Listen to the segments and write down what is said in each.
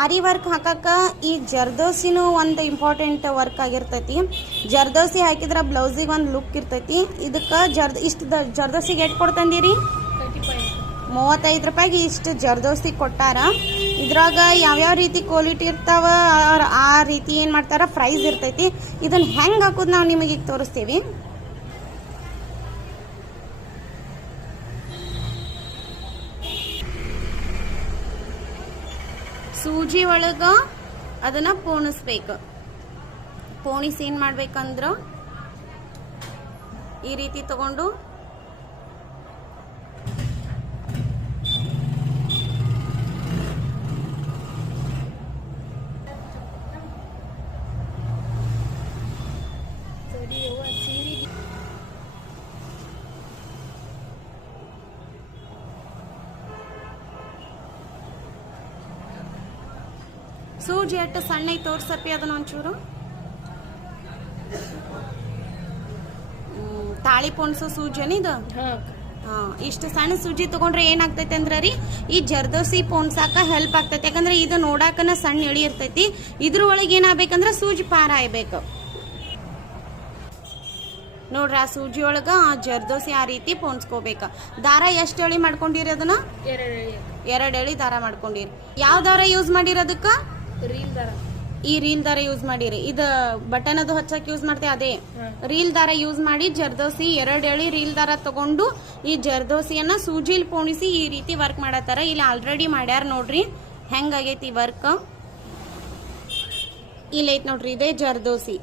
ಆರಿ work ಹಾಕಕ್ಕ ಈ ಜರ್ದೋಸಿನೂ ಒಂದು important work ಆಗಿರ್ತೈತಿ. ಜರ್ದೋಸಿ ಹಾಕಿದ್ರೆ ಬ್ಲೌಸಿಗೆ ಒಂದು ಲುಕ್ ಇರ್ತೈತಿ. ಇದಕ್ಕೆ ಇಷ್ಟು ಜರ್ದೋಸಿಗೆ ಎಷ್ಟು ಕೊಡ್ತಂದಿರಿ? 35 ರೂಪಾಯಿಗೆ ಇಷ್ಟು ಜರ್ದೋಸಿ ಕೊಟ್ಟಾರ. ಇದ್ರಾಗ ಯಾವ್ಯಾವ ರೀತಿ ಕ್ವಾಲಿಟಿ ಇರ್ತಾವ ಆ ರೀತಿ ಏನು ಮಾಡ್ತಾರ ಪ್ರೈಸ್ ಇರ್ತೈತಿ. ಇದನ್ನು ಹೆಂಗೆ ಹಾಕೋದು ನಾವು ನಿಮಗೆ ಈಗ ತೋರಿಸ್ತೀವಿ. ಸೂಜಿ ಒಳಗ ಅದನ್ನ ಪೋಣಿಸ್ಬೇಕು. ಪೋಣಿಸಿ ಏನು ಮಾಡ್ಬೇಕಂದ್ರ ಈ ರೀತಿ ತಗೊಂಡು ಸೂಜಿ ಎಷ್ಟು ಸಣ್ಣ ಐತಿ ತೋರ್ಸಪ್ಪಿ ಅದನ್ನ ಒಂಚೂರು. ತಾಳಿ ಪೋಣಿಸೋ ಸೂಜಿನ ಇದು. ಇಷ್ಟು ಸಣ್ಣ ಸೂಜಿ ತಗೊಂಡ್ರೆ ಏನಾಗ್ತೈತಿ ಅಂದ್ರೆ ರೀ ಈ ಜರ್ದೋಸಿ ಪೋಣ್ಸಾಕ ಹೆಲ್ಪ್ ಆಗ್ತೈತಿ. ಯಾಕಂದ್ರೆ ಇದು ನೋಡಾಕನ ಸಣ್ಣ ಎಳಿ ಇರ್ತೈತಿ. ಇದ್ರ ಒಳಗೆ ಏನಾಗಬೇಕಂದ್ರೆ ಸೂಜಿ ಪಾರ ಆಗ್ಬೇಕು ನೋಡ್ರಿ. ಆ ಸೂಜಿ ಒಳಗ ಆ ಜರ್ದೋಸಿ ಆ ರೀತಿ ಪೋಣಿಸ್ಕೋಬೇಕು. ದಾರ ಎಷ್ಟು ಎಳಿ ಮಾಡ್ಕೊಂಡಿರಿ? ಅದನ್ನ 2 ಎಳಿ ದಾರ ಮಾಡ್ಕೊಂಡಿರಿ. ಯಾವ ದಾರ ಯೂಸ್ ಮಾಡಿರೋದಕ್ಕ? ಈ ರೀಲ್ ದಾರ ಯೂಸ್ ಮಾಡಿರಿ. ಇದು ಬಟನ್ ಅದು ಹಚ್ಚಕ್ ಯೂಸ್ ಮಾಡ್ತೇವೆ ಅದೇ ರೀಲ್ ದಾರ ಯೂಸ್ ಮಾಡಿ ಜರ್ದೋಸಿ 2 ಎಳಿ ರೀಲ್ ದಾರ ತಗೊಂಡು ಈ ಜರ್ದೋಸಿಯನ್ನ ಸೂಜಿಲ್ ಪೋಣಿಸಿ ಈ ರೀತಿ ವರ್ಕ್ ಮಾಡತ್ತಾರ. ಇಲ್ಲಿ ಆಲ್ರೆಡಿ ಮಾಡ್ಯಾರ ನೋಡ್ರಿ ಹೆಂಗಾಗೈತಿ ವರ್ಕ್. ಇಲ್ಲೈತ್ ನೋಡ್ರಿ ಇದೇ ಜರ್ದೋಸಿ.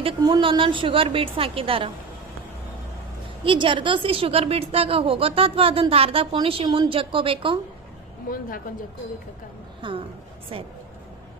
ಇದಕ್ ಮುಂದ್ ಒಂದೊಂದು ಶುಗರ್ ಬೀಡ್ಸ್ ಹಾಕಿದಾರ. ಈ ಜರ್ದೋಸಿ ಶುಗರ್ ಬೀಡ್ಸ್ದಾಗ ಹೋಗೋತಾ ಅಥವಾ ಅದನ್ನ ದಾರದಾಗ ಪೋಣಿಸಿ ಮುಂದ್ ಜಕ್ಕೋಬೇಕು? ಮುಂದೆ ಹಾಕೊಂಡು ಜಕ್ಕೋಬೇಕು. ಹಾ ಸರಿ.